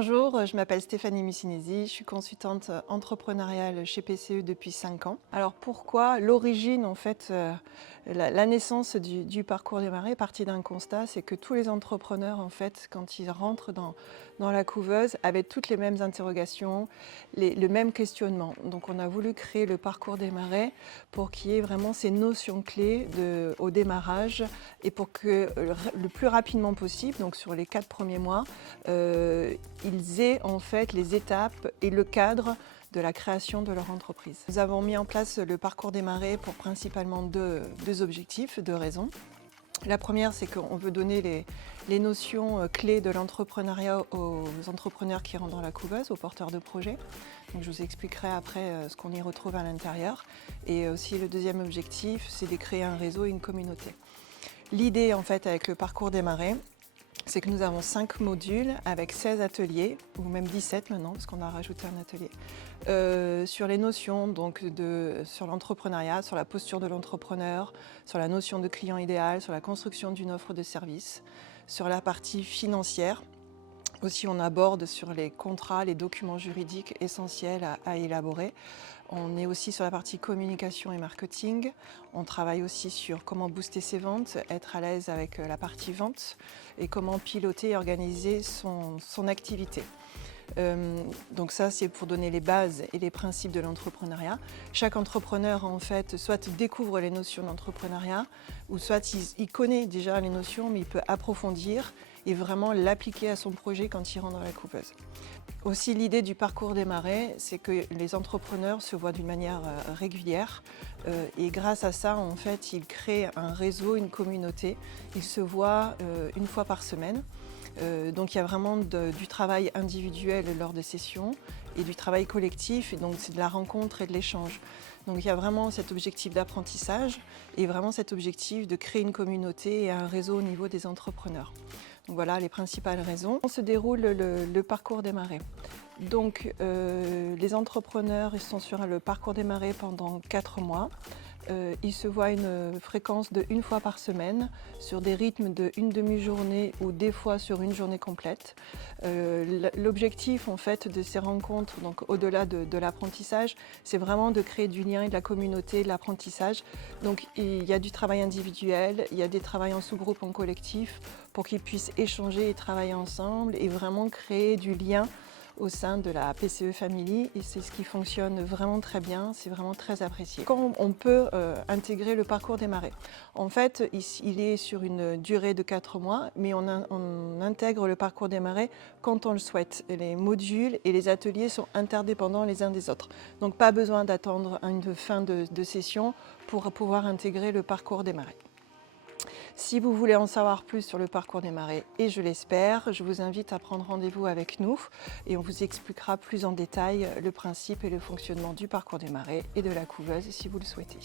Bonjour, je m'appelle Stéphanie Mussinesi, je suis consultante entrepreneuriale chez PCE depuis 5 ans. Alors pourquoi l'origine, en fait, la naissance du parcours des marais est partie d'un constat, c'est que tous les entrepreneurs, en fait, quand ils rentrent dans la couveuse, avaient toutes les mêmes interrogations, le même questionnement. Donc on a voulu créer le parcours des marais pour qu'il y ait vraiment ces notions clés au démarrage et pour que le plus rapidement possible, donc sur les 4 premiers mois, ils aient en fait les étapes et le cadre de la création de leur entreprise. Nous avons mis en place le parcours des marais pour principalement deux objectifs, deux raisons. La première, c'est qu'on veut donner les notions clés de l'entrepreneuriat aux entrepreneurs qui rentrent dans la couveuse, aux porteurs de projets. Donc, je vous expliquerai après ce qu'on y retrouve à l'intérieur. Et aussi le deuxième objectif, c'est de créer un réseau et une communauté. L'idée en fait avec le parcours des marais, c'est que nous avons 5 modules avec 16 ateliers, ou même 17 maintenant, parce qu'on a rajouté un atelier, sur les notions donc sur l'entrepreneuriat, sur la posture de l'entrepreneur, sur la notion de client idéal, sur la construction d'une offre de service, sur la partie financière. Aussi, on aborde sur les contrats, les documents juridiques essentiels à élaborer. On est aussi sur la partie communication et marketing. On travaille aussi sur comment booster ses ventes, être à l'aise avec la partie vente et comment piloter et organiser son activité. Donc ça, c'est pour donner les bases et les principes de l'entrepreneuriat. Chaque entrepreneur, en fait, soit découvre les notions d'entrepreneuriat, ou soit il connaît déjà les notions, mais il peut approfondir et vraiment l'appliquer à son projet quand il rentre dans la couveuse. Aussi, l'idée du parcours des marais, c'est que les entrepreneurs se voient d'une manière régulière et grâce à ça, en fait, ils créent un réseau, une communauté. Ils se voient une fois par semaine. Donc il y a vraiment du travail individuel lors des sessions et du travail collectif, et donc c'est de la rencontre et de l'échange. Donc il y a vraiment cet objectif d'apprentissage et vraiment cet objectif de créer une communauté et un réseau au niveau des entrepreneurs. Donc voilà les principales raisons. On se déroule le parcours des marais. Donc les entrepreneurs ils sont sur le parcours des marais pendant 4 mois. Ils se voient une fréquence de 1 fois par semaine sur des rythmes de 1 demi-journée ou des fois sur une journée complète. L'objectif en fait de ces rencontres, donc au-delà de l'apprentissage, c'est vraiment de créer du lien et de la communauté, de l'apprentissage. Donc il y a du travail individuel, il y a des travails en sous-groupe, en collectif, pour qu'ils puissent échanger et travailler ensemble et vraiment créer du lien au sein de la PCE Family, et c'est ce qui fonctionne vraiment très bien, c'est vraiment très apprécié. Quand on peut intégrer le parcours des marais, en fait il est sur une durée de 4 mois, mais on intègre le parcours des marais quand on le souhaite. Les modules et les ateliers sont interdépendants les uns des autres, donc pas besoin d'attendre une fin de session pour pouvoir intégrer le parcours des marais. Si vous voulez en savoir plus sur le parcours des marais, et je l'espère, je vous invite à prendre rendez-vous avec nous et on vous expliquera plus en détail le principe et le fonctionnement du parcours des marais et de la couveuse si vous le souhaitez.